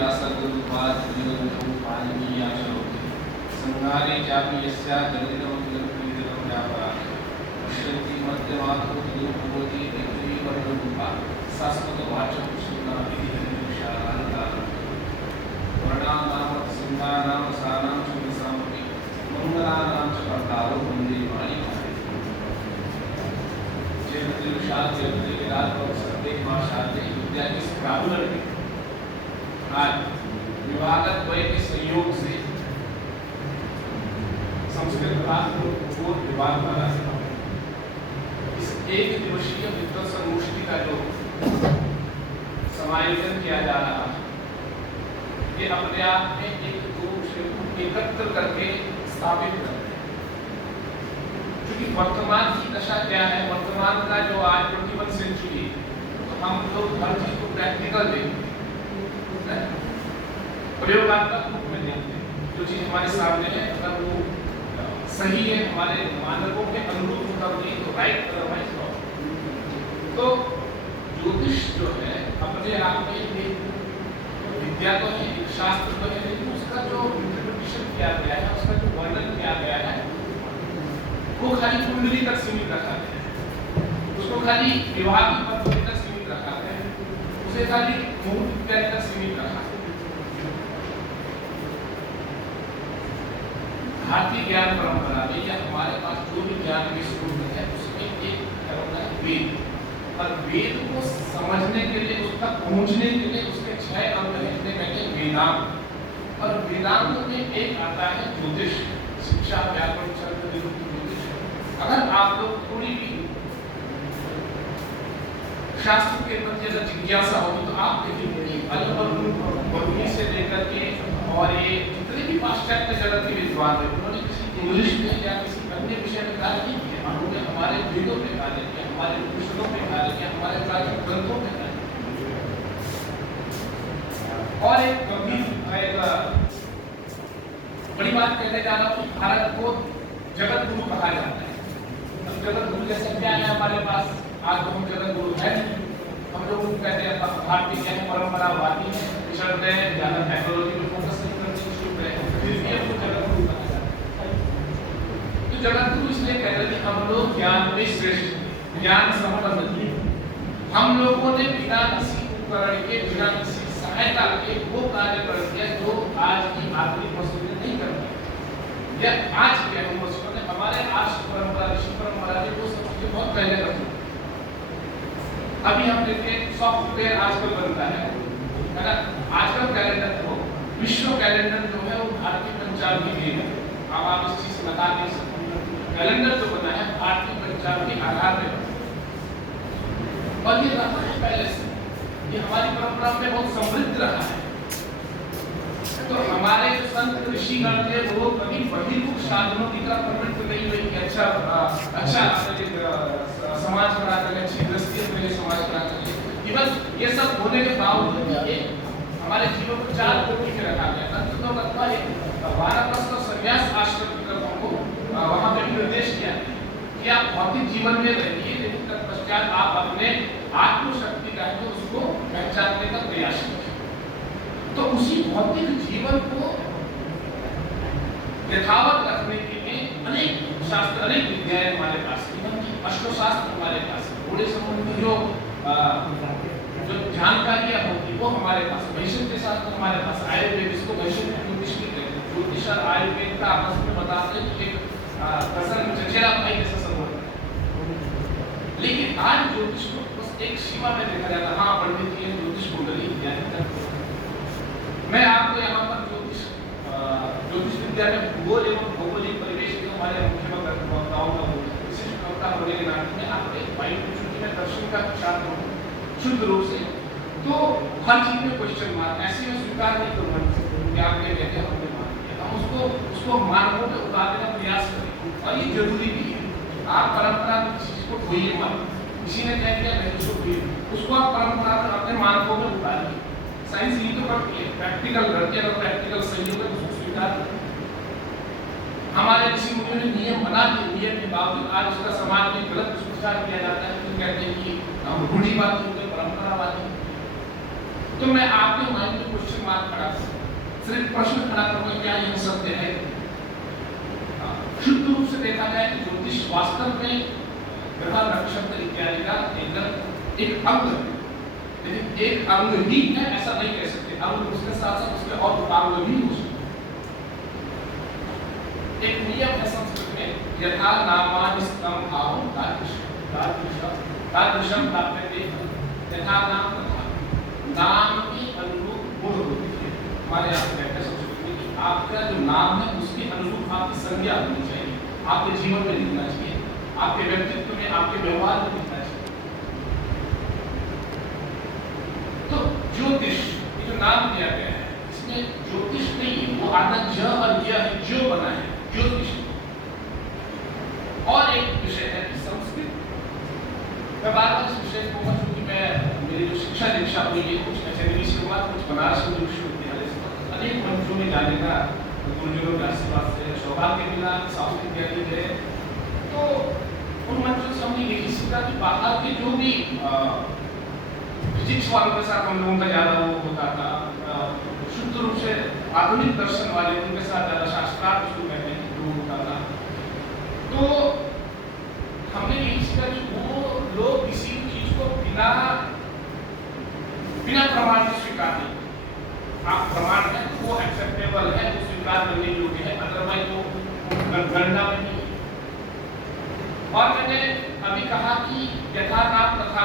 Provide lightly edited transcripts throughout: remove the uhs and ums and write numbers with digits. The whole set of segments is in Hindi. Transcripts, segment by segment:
व्यासगुरुपादनियाचरोति संहारे चापि यस्या दरिद्रमतिलक्ष्मीजलं व्यापाराः पश्यन्ति मध्यमातो विदुर्भवति देवीवर्णरूपा शाश्वतवाचः श्रीनाभिधिविशालान्ताः वर्णानां सिंहानां सानां च विसामपि मंगलानां च कर्तारो वन्दे माणिकाय जयति विशाल जयति विराट और सर्वे मां शांति विद्या की प्रावलर में आज विभागत द्वय के सहयोग से संस्कृत भूगोल विभाग द्वारा इस एक दिवसीय विद्वत संगोष्ठी का जो समायोजन किया जा रहा है ये अपने आप में एक दो विषय को एकत्र करके स्थापित करते हैं। क्योंकि वर्तमान की दशा क्या है, वर्तमान का जो आज 21 सेंचुरी, तो हम लोग हर चीज को प्रैक्टिकल देखते हैं, प्रयोगात्मक रूप में देखते हैं। जो चीज हमारे सामने है अगर वो सही है, हमारे मानकों के अनुरूप मतलब नहीं तो राइट, अदरवाइज रॉन्ग। तो ज्योतिष जो है अपने आप में एक विद्या तो है, एक शास्त्र तो है, लेकिन उसका जो इंटरप्रिटेशन किया गया है, उसका जो वर्णन किया गया है वो खाली कुंडली तक सीमित रखा गया है, उसको खाली विवाह की पद्धति तक सीमित रखा गया है, उसे खाली मुहूर्त इत्यादि तक सीमित रखा है। भारतीय ज्ञान परंपरा में या हमारे पास जो भी ज्ञान के स्रोत है उसमें एक होता है वेद, और वेद को समझने के लिए, उस तक पहुंचने के लिए उसके 6 अंग हैं, जिन्हें कहते हैं वेदांत। और वेदांत में एक आता है ज्योतिष, शिक्षा, व्याकरण, छंद, निरुक्ति, ज्योतिष। अगर आप लोग थोड़ी भी शास्त्र के प्रति अगर जिज्ञासा होगी तो आप देखेंगे बर्मी से लेकर के और ये जितने भी पाश्चात्य जगत के विद्वान हैं उन्होंने किसी इंग्लिश में या किसी अन्य विषय में कार्य नहीं किया, उन्होंने हमारे वेदों में कार्य किया, हमारे उपनिषदों में कार्य किया, हमारे प्राचीन ग्रंथों में कार्य किया। और एक गंभीर बड़ी बात कहने जा रहा हूँ, भारत को जगत गुरु कहा जाता है। अब जगत गुरु जैसे क्या है हमारे पास, आज तो हम जगत गुरु है, हम लोग कहते हैं भारतीय ज्ञान परंपरावादी है, पिछड़ते हैं, ज्यादा टेक्नोलॉजी पे फोकस नहीं करते, शुरू है, फिर भी हमको जगत गुरु कहा जाता है। तो जगत गुरु इसलिए कहते हैं कि हम लोग ज्ञान में श्रेष्ठ, ज्ञान संपन्न थे। हम लोगों ने बिना किसी उपकरण के, बिना किसी सहायता के वो कार्य कर दिया जो आज की आधुनिक वस्तु नहीं कर पाए। या आज के वस्तुओं ने हमारे आज परंपरा, ऋषि परंपरा ने वो सब चीजें बहुत पहले कर दी। अभी हम देखें सॉफ्टवेयर आजकल बनता है ना, आजकल कैलेंडर को विश्व कैलेंडर जो है वो भारतीय पंचांग की देन है। अब आप इस चीज से बता नहीं सकते, कैलेंडर जो बना है भारतीय पंचांग के आधार पर, और ये रहा है पहले से, ये हमारी परंपरा में बहुत समृद्ध रहा है। तो हमारे जो संत ऋषिगण थे वो कभी बहिर्मुख साधनों की तरफ प्रवृत्त नहीं हुए कि अच्छा समाज बना कर, अच्छी दृष्टि अपने समाज बना कर। इवन ये सब होने के बावजूद ये हमारे जीवन को 4 कोटि में रखा गया था। तो मतलब एक वानप्रस्थ और संन्यास आश्रम की तरफ हमको वहां पे निर्देश किया कि आप भौतिक जीवन में रहिए, लेकिन तत्पश्चात आप अपने आत्मशक्ति का है उसको पहचानने का प्रयास करें। तो उसी भौतिक जीवन को यथावत रखने के लिए अनेक शास्त्र, अनेक विद्याएं हमारे पास, अश्वशास्त्र हमारे पास, घोड़े संबंधी जो जानकारियां होती वो हमारे पास, वैशंत्य शास्त्र हमारे पास, आयुर्वेद, इसको वैशंत्य ज्योतिष भी कहते हैं। ज्योतिष और आयुर्वेद का आपस में बताते हैं कि एक कसर चचेरा भाई जैसा संबंध है। लेकिन आज ज्योतिष को बस एक सीमा में देखा जाता है, हाँ पंडित जी ज्योतिष कुंडली इत्यादि करते हैं। मैं आपको यहाँ पर ज्योतिष विद्या में भूगोल एवं भौगोलिक परिवेश के हमारे मुख्य वक्ताओं का विशिष्ट वक्ता होने के नाते में आपको एक वायु चूंकि मैं दर्शन का छात्र हूँ शुद्ध रूप से, तो हर चीज में क्वेश्चन मार्क ऐसे में स्वीकार नहीं करूँगा कि आप ये कहते हैं हमने मान लिया, हम उसको मार्गों में उतारने का प्रयास करें। और ये जरूरी भी है, आप परंपरा की चीज को खोइए मत, किसी ने कह दिया नहीं उसको खोइए, उसको आप परंपरा में अपने मानकों में उतारिए। साइंस ये तो करती है, प्रैक्टिकल करती है, अगर प्रैक्टिकल सही होगा तो उसको स्वीकार करें। हमारे ऋषि मुनियों ने नियम बना दिए, नियम के बावजूद आज उसका समाज में गलत दुष्प्रचार किया जाता है। तो कहते हैं कि हम रूढ़िवादी होते, परंपरावादी। तो मैं आपके माइंड में क्वेश्चन मार्क खड़ा सिर्फ प्रश्न खड़ा करूंगा, क्या यह सत्य है? शुद्ध रूप से देखा जाए तो ज्योतिष वास्तव में ग्रह नक्षत्र इत्यादि का एक अंग है, लेकिन एक अंग ही है ऐसा नहीं कह सकते। अंग उसके साथ साथ उसके और अंग भी हो सकते। एक नियम है संस्कृत में, यथा नामानि स्तंभावं तादृशं प्राप्यते, यथा नाम तथा नाम के अनुरूप गुण होते हैं। हमारे यहाँ पे कहते हैं संस्कृत में कि आपका जो नाम है उसके अनुरूप आपकी संज्ञा होनी चाहिए, आपके जीवन में दिखना चाहिए, आपके व्यक्तित्व में, आपके व्यवहार में दिखना चाहिए। तो ज्योतिष ये जो नाम दिया गया है इसमें ज्योतिष नहीं है, वो आधा ज और य है, जो बना है ज्योतिष। और एक विषय है संस्कृत। मैं बार-बार इस विषय को क्योंकि मैं मेरी जो शिक्षा दीक्षा हुई है कुछ अकेडमी से हुआ, कुछ बनारस हिंदू विश्वविद्यालय से, अनेक मंचों में जाने का गुरुजनों के आशीर्वाद से सौभाग्य मिला, साउथ विद्यालय गए तो उन मंचों से हमने यही सीखा कि बाहर के जो भी फिजिक्स वालों के साथ हम लोगों का ज़्यादा वो होता था, शुद्ध रूप से आधुनिक दर्शन वाले उनके साथ ज़्यादा शास्त्रार्थ शुरू करने की होता था। तो हमने यही सीखा कि वो लोग किसी चीज को बिना प्रमाण के स्वीकार नहीं करते। आप प्रमाण है वो एक्सेप्टेबल है, वो स्वीकार करने योग्य है, अदरवाइज वो गणना में नहीं। और मैंने अभी कहा कि यथा नाम तथा,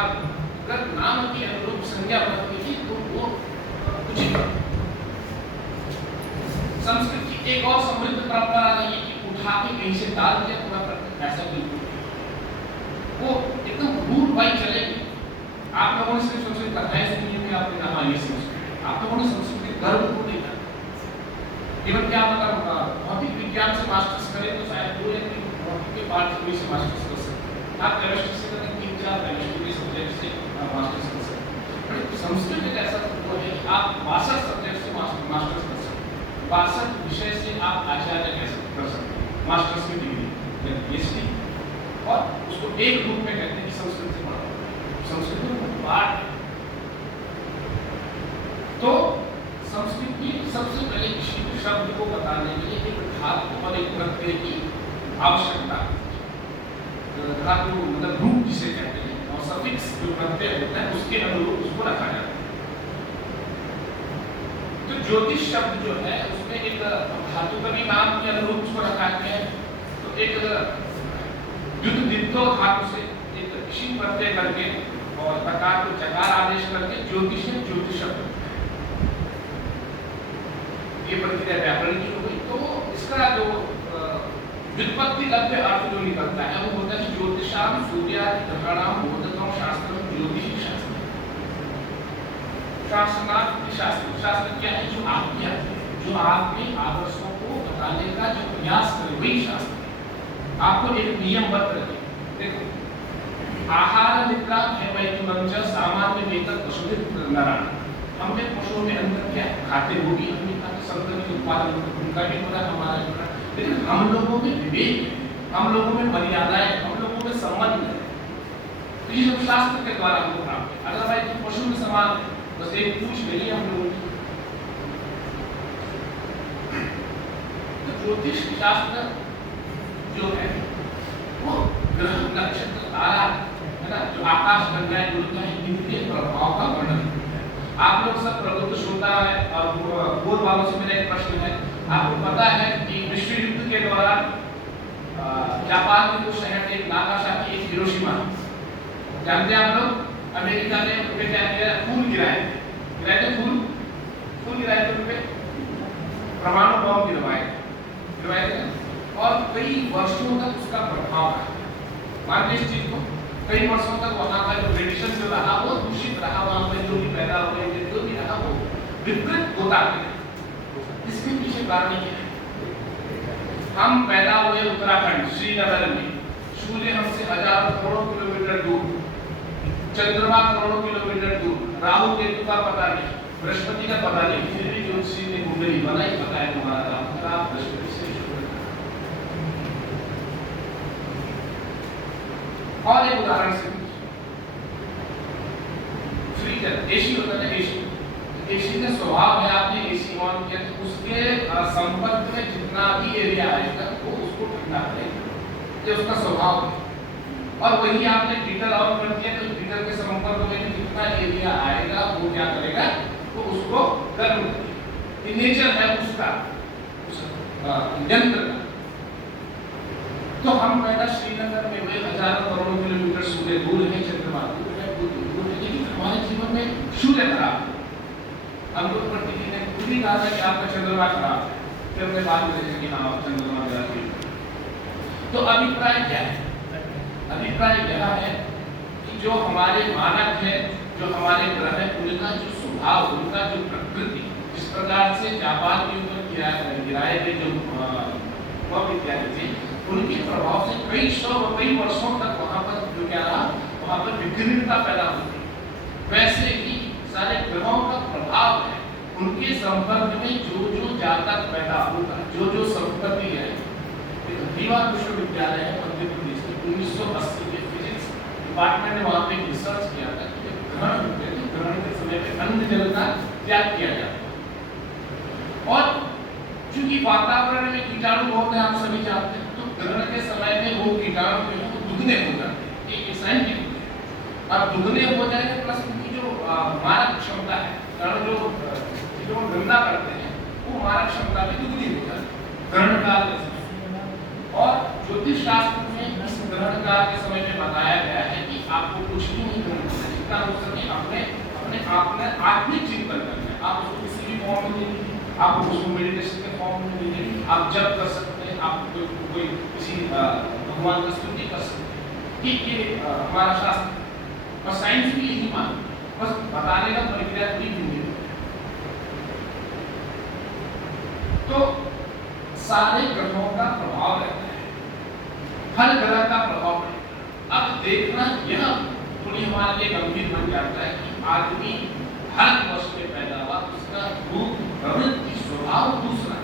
अगर नाम की अनुरूप संज्ञा बनती है तो वो उचित। संस्कृत की एक और समृद्ध परंपरा रही है कि उठा के कहीं से डाल दिया पूरा, ऐसा बिल्कुल वो एकदम रूट वाइज चलेगी। आप लोगों ने सिर्फ संस्कृत कथाएं सुनी है, आपने कहा ये संस्कृत, आप लोगों ने संस्कृत गर्व को नहीं कहा। इवन क्या मतलब भौतिक विज्ञान से मास्टर्स करें तो शायद वो एक भौतिक के पार्ट से मास्टर्स कर सकते हैं, आप केमिस्ट्री से करें 3-4 केमिस्ट्री के सब्जेक्ट से मास्टर्स कर सकते हैं। संस्कृत एक ऐसा वो है कि आप 62 सब्जेक्ट से मास्टर्स कर सकते हैं, 62 विषय से आप आचार्य कर सकते हैं, मास्टर्स की डिग्री पीएचडी, और उसको एक रूप में कहते हैं कि संस्कृत से पढ़ा। संस्कृत में पाठ तो संस्कृत की सबसे पहले किसी शब्द को बताने के लिए एक धातु और एक प्रत्यय की आवश्यकता है। धातु मतलब रूप जिसे कहते हैं, और सफिक्स जो प्रत्यय होता है उसके अनुरूप उसको रखा जाता है। तो ज्योतिष शब्द जो है उसमें एक धातु का भी नाम के अनुरूप उसको रखा गया है। तो एक युद्ध धातु से एक ऋषि प्रत्यय करके और प्रकार को चकार आदेश करके ज्योतिष ज्योतिष शब्द ये प्रक्रिया व्याकरण की हो गई। तो इसका जो व्युत्पत्ति लब्ध अर्थ जो निकलता है वो होता है ज्योतिषाम सूर्यादि ग्रहाणाम बोधकम शास्त्रम ज्योतिषी शास्त्र। शास्त्रार्थ शास्त्र, शास्त्र क्या है? जो आज्ञा, जो आपके आदर्शों को बताने का जो प्रयास करे वही शास्त्र। आपको एक नियमबद्ध रखे। देखो आहार निद्रा है वैद्य मंच सामान्य वेतन पशुभित नारायण, हमने पशुओं में अंतर क्या है? खाते वो भी हमने खाते, संतति उत्पादन उनका भी हो रहा है, हमारा भी हो रहा है, लेकिन हम लोगों में विवेक है, हम लोगों में मर्यादाएं, हम लोगों में संबंध है। तो ये सब शास्त्र के द्वारा हमको प्राप्त है। अदरवाइज पशु में समान बस एक पूछ मिली हम लोगों की। तो ज्योतिष शास्त्र जो है वो ग्रह नक्षत्र तारा है ना, जो आकाश गंगाएं गुरुताएं इनके प्रभाव का वर्णन करता है। आप लोग सब प्रबुद्ध श्रोता है और पूर्व वालों से मेरा एक प्रश्न है, आपको पता है कि विश्व युद्ध के दौरान जापान के कुछ शहर एक नागासाकी एक हिरोशिमा, जानते हैं आप लोग? अमेरिका ने उन पे क्या किया? फूल गिराए थे, फूल गिराए थे उन पे, परमाणु बम गिरवाए थे और कई वर्षों तक उसका प्रभाव रहा। मान लीजिए इस चीज को, कई वर्षों तक वहाँ का जो रेडिएशन जो रहा वो दूषित रहा, वहाँ पे जो भी पैदा हुए जो भी रहा वो विपरीत होता गया। इसके पीछे कारण क्या है? हम पैदा हुए उत्तराखंड श्रीनगर में, सूर्य हमसे हजारों करोड़ों किलोमीटर दूर, चंद्रमा करोड़ों किलोमीटर दूर, राहु केतु का पता नहीं, बृहस्पति का पता नहीं, फिर भी ज्योतिषी ने कुंडली बनाई, पता है तुम्हारा राहु का बृहस्पति से। और एक उदाहरण से फ्रीजर एसी होता है, एसी संपर्क में जितना भी एरिया आएगा वो उसको ठंडा करेगा, ये उसका स्वभाव है। और वही आपने हीटर ऑन कर दिया तो हीटर के संपर्क में जितना एरिया आएगा वो क्या करेगा, तो उसको गर्म करेगा। ये नेचर है उसका, उस यंत्र का। तो हम कहना श्रीनगर में वे हजारों करोड़ों किलोमीटर सूर्य दूर है, चंद्रमा दूर है, दूर है, लेकिन हमारे जीवन में सूर्य खराब है। हम लोग प्रतिदिन ने खुद ही कहा था कि आपका चंद्रमा खराब है, फिर हमने बात करेंगे कि हाँ चंद्रमा मेरा ठीक है। तो अभिप्राय क्या है? अभिप्राय यह है कि जो हमारे मानक है, जो हमारे ग्रह है, उनका जो स्वभाव, उनका जो प्रकृति, जिस प्रकार से जापान के ऊपर गिराए गए जो बम इत्यादि थे, उनके प्रभाव से कई सौ कई वर्षों तक वहां पर जो क्या रहा, वहां पर विभिन्नता पैदा होती है। वैसे ही सारे ग्रहों का प्रभाव है, उनके संपर्क में जो जो जातक पैदा होगा, जो जो संपत्ति है। दीवार विश्वविद्यालय है मध्य प्रदेश में, 1980 के फिजिक्स डिपार्टमेंट ने वहां पे रिसर्च किया था कि ग्रहण होते हैं, ग्रहण के समय में अन्न जल का त्याग किया जाता है। और चूंकि वातावरण में कीटाणु बहुत है, आप सभी जानते हैं, तो ग्रहण के समय में वो कीटाणु जो है वो दुगने हो जाते हैं। ये साइंटिफिक है। अब दुगने हो जाएंगे प्लस उनकी जो मारक क्षमता है, कारण जो गणना करते हैं वो मारक क्षमता भी दुगनी हो जाती है ग्रहण काल के समय। और ज्योतिष शास्त्र में इस ग्रहण काल के समय में बताया गया है कि आपको कुछ भी नहीं करना है, जितना हो सके अपने आप में आत्मिक चिंतन करना है। आप उसको किसी भी फॉर्म में लीजिए, आप उसको मेडिटेशन के फॉर्म में लीजिए, आप जप कर सकते हैं, आप कोई किसी भगवान की स्तुति कर सकते हैं। ठीक ये हमारा शास्त्र और साइंस भी यही मान, बस बताने का प्रक्रिया थोड़ी भिन्न है। तो सारे ग्रहों का प्रभाव रहता है, हर ग्रह का प्रभाव रहता है। अब देखना यह थोड़ी हमारे लिए गंभीर बन जाता है कि आदमी भारतवर्ष में पैदा हुआ, उसका रूप प्रवृत्ति स्वभाव दूसरा।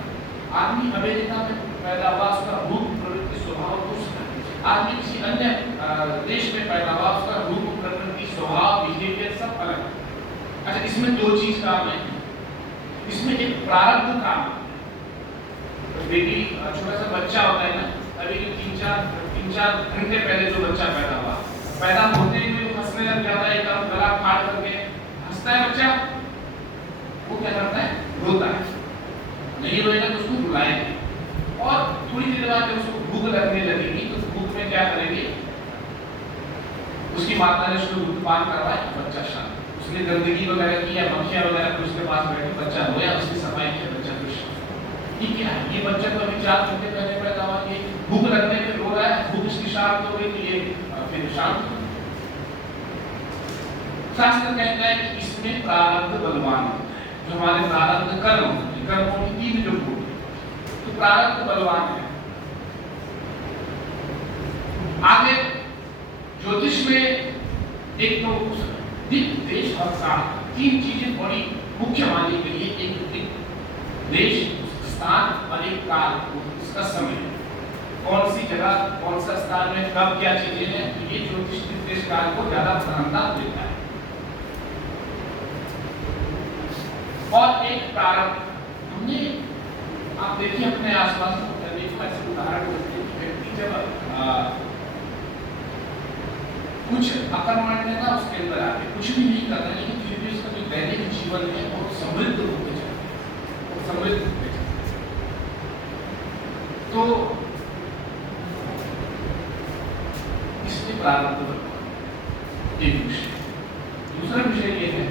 आदमी अमेरिका में पैदा हुआ, उसका रूप प्रवृत्ति स्वभाव दूसरा। आदमी किसी अन्य देश में पैदा हुआ, उसका रूप प्रवृत्ति स्वभाव बिहेवियर सब अलग। अच्छा, इसमें दो चीज काम है, इसमें एक प्रारब्ध काम है। बेटी छोटा सा बच्चा होता है ना, अभी 3-4 घंटे पहले जो बच्चा पैदा हुआ, पैदा होते ही हंसने लग जाता है, एकदम गला फाड़ करके हंसता है बच्चा। वो क्या करता है, रोता है। नहीं रोएगा तो उसको रुलाएंगे। और थोड़ी देर बाद जब उसको भूख लगने लगेगी तो भूख में क्या करेंगे, उसकी माता ने उसको दूध पान करवाया, बच्चा शांत। उसने गंदगी वगैरह की या मक्खियां वगैरह कुछ उसके पास बैठी, बच्चा रोया, उसकी सफाई की, बच्चा खुश। ठीक है, ये बच्चा तो अभी 4 घंटे पहले पैदा हुआ, ये भूख लगने पे रो रहा है, भूख इसकी शांत हो गई तो ये फिर शांत। शास्त्र कहता है कि इसमें प्रारब्ध बलवान होता है, जो हमारे प्रारब्ध कर्म होते हैं, कर्मों की 3 जो होती है, तो प्रारब्ध बलवान है। आगे ज्योतिष में एक तो दिक, देश और काल, 3 चीजें बड़ी मुख्य मानी गई है। एक दिक, देश, स्थान और एक काल, इसका समय, कौन सी जगह कौन सा स्थान में कब क्या चीजें हैं, ये ज्योतिष देश काल को ज्यादा प्रधानता देता है। और एक प्रारंभ, हमने आप देखिए अपने आसपास ऐसे उदाहरण होते हैं, व्यक्ति जब कुछ अकर्मण्यता उसके अंदर आके कुछ भी नहीं कर रहा, लेकिन फिर भी उसका जो दैनिक जीवन है वो समृद्ध होते जाता है, समृद्ध होते जाता है। तो इसमें प्रारंभ एक विषय। दूसरा विषय ये है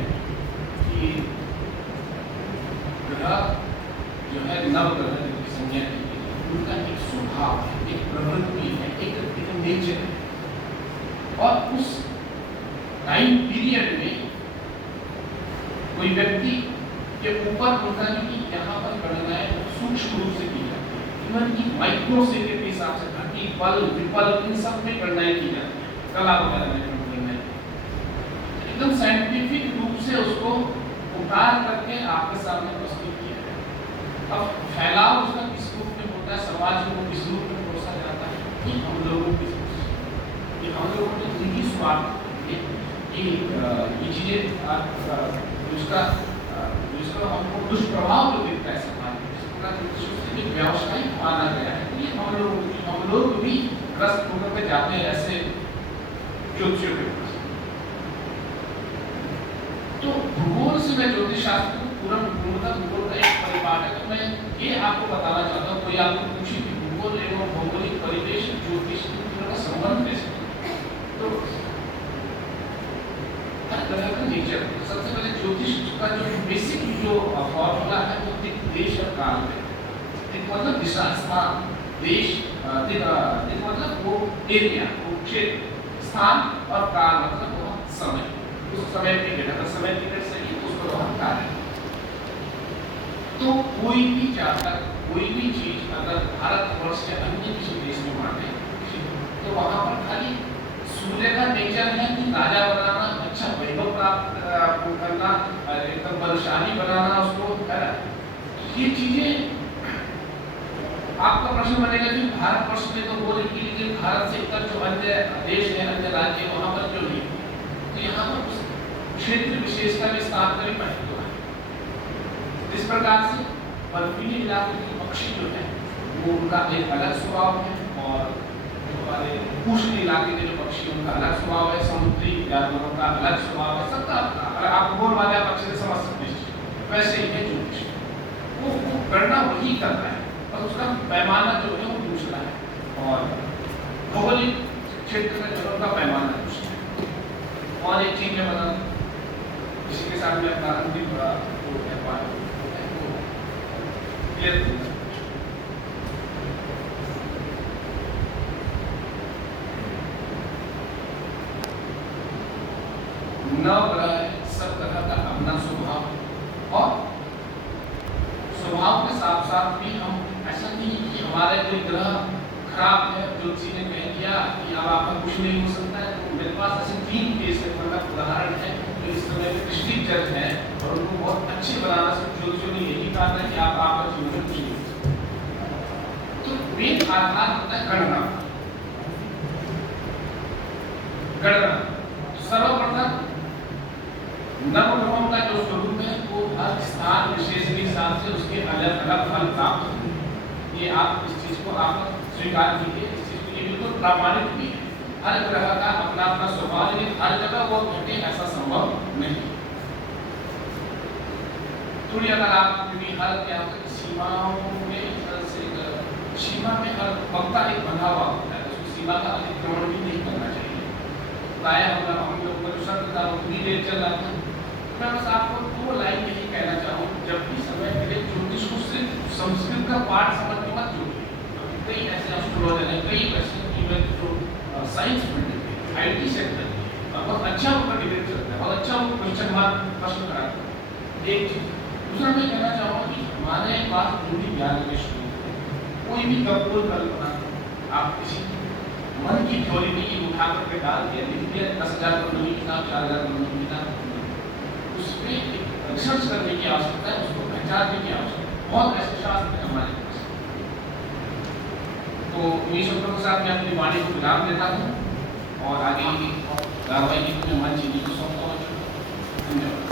कि ग्रह जो है, नव ग्रह की संज्ञा की गई, उनका एक स्वभाव है, एक प्रवृत्ति है, एक नेचर है। और उस टाइम पीरियड में कोई व्यक्ति के ऊपर उनका जो यहाँ पर गणनाएं सूक्ष्म रूप से की जाती है, इवन की माइक्रो सेकंड के हिसाब से घटी, पल, विपल, इन सब में गणनाएं की जाती है, कला वगैरह में गणनाएं एकदम साइंटिफिक रूप से उसको उतार करके आपके सामने प्रस्तुत किया जाए। अब फैलाव उसका किस रूप में होता है, समाज को किस रूप में परोसा जाता है, ये हम लोगों की हम लोगों ने उनकी स्वार्थ ये चीजें उसका हमको दुष्प्रभाव जो दिखता है समाज में, ज्योतिष एक व्यावसायिक माना गया है। ये हम लोग भी ग्रस्त होकर के जाते हैं ऐसे ज्योतिषियों के पास। तो भूगोल से मैं ज्योतिष शास्त्र को पूर्णतः भूगोल का एक परिपाठ है। तो मैं ये आपको बताना चाहता हूँ, कोई आपको पूछे कि भूगोल एवं भौगोलिक परिवेश ज्योतिष का संबंध कैसे, तो हर तरह का नेचर। सबसे पहले ज्योतिष का जो बेसिक जो फॉर्मूला है वो देश और काल है। एक मतलब दिशा, स्थान, देश, एक मतलब वो एरिया, वो क्षेत्र, स्थान और काल मतलब वो समय, उस समय पीरियड। अगर समय पीरियड सही तो उसको हम काल है। तो कोई भी जातक, कोई भी चीज अगर भारतवर्ष के अन्य किसी देश में माने तो वहां पर खाली सूर्य का नेचर है कि राजा बनाना, अच्छा वैभव प्राप्त करना, एकदम बलशाली बनाना उसको, है ना। ये चीजें आपका प्रश्न बनेगा कि भारतवर्ष में तो बोल की, लेकिन भारत से इतर जो अन्य देश है, अन्य राज्य है, वहां पर क्यों नहीं? तो यहाँ पर क्षेत्र विशेष का विस्तार कभी पढ़े हुआ है। इस प्रकार से बर्फीले इलाके के पक्षी जो है वो उनका एक अलग स्वभाव है, और उष्ण इलाके के जो पक्षी उनका अलग स्वभाव है, समुद्री जानवरों का अलग स्वभाव है, सबका अगर आप भूगोल वाले पक्षी से समझ सकते हैं। वैसे ही है ज्योतिष, वो गणना वही कर रहा है और उसका पैमाना जो है वो दूसरा है, और भौगोलिक क्षेत्र में जो उनका पैमाना दूसरा है। और एक चीज मैं बता दूं, इसी के साथ में अपना अंतिम क्लियर नवग्रह सब ग्रह का अपना स्वभाव, और स्वभाव के साथ साथ भी हम ऐसा नहीं कि हमारे कोई ग्रह खराब है, ज्योतिषी ने कह दिया कि अब आपका कुछ नहीं हो सकता है। तो मेरे पास ऐसे 3 केस है, मतलब उदाहरण है जो इस समय के डिस्ट्रिक्ट जज हैं और उनको बहुत अच्छे बनाना से ज्योतिषियों ने यही कहा था कि आप आपका जीवन में कुछ नहीं हो सकता। तो मेन आधार होता है गणना। सर्वप्रथम नवग्रहों का जो स्वरूप है वो हर स्थान विशेष के हिसाब से उसके अलग अलग फल प्राप्त होते। ये आप इस चीज को आप स्वीकार कीजिए, इस चीज के लिए बिल्कुल प्रामाणिक भी है। हर ग्रह का अपना अपना स्वभाव, लेकिन हर जगह वो घटे ऐसा संभव नहीं। थोड़ी अगर आप क्योंकि हर क्या सीमाओं में सीमा में हर वक्ता एक बंधा हुआ होता है, उसको सीमा का अतिक्रमण भी नहीं करना चाहिए। प्राय हम लोग का जो शब्द था वो भी चल रहा था। मैं बस आपको 2 लाइन यही कहना चाहूँ, जब भी समय मिले ज्योतिष को सिर्फ संस्कृत का पाठ समझ के मत जोड़िए। कई ऐसे एस्ट्रोलॉजर हैं, कई वैसे जो साइंस फील्ड के IT सेक्टर में बहुत अच्छा उनका डिबेट चलता है, बहुत अच्छा वो क्वेश्चन मार्क प्रश्न कराते हैं। एक चीज। दूसरा मैं कहना चाहूँगा कि हमारे पास जो भी ज्ञान के स्रोत है, कोई भी कपूर कल्पना आप किसी मन की थ्योरी नहीं उठा करके डाल दिया, लिख दिया 10,000 पन्नों की किताब, 4,000 पन्नों की किताब, उसमें रिसर्च करने की आवश्यकता है, उसको पहचानने की आवश्यकता है। बहुत ऐसे शास्त्र हैं हमारे पास। तो इन्हीं शब्दों के साथ मैं अपनी वाणी को विराम देता हूँ और आगे की कार्रवाई के लिए मंच जी को सौंपता हूँ। धन्यवाद।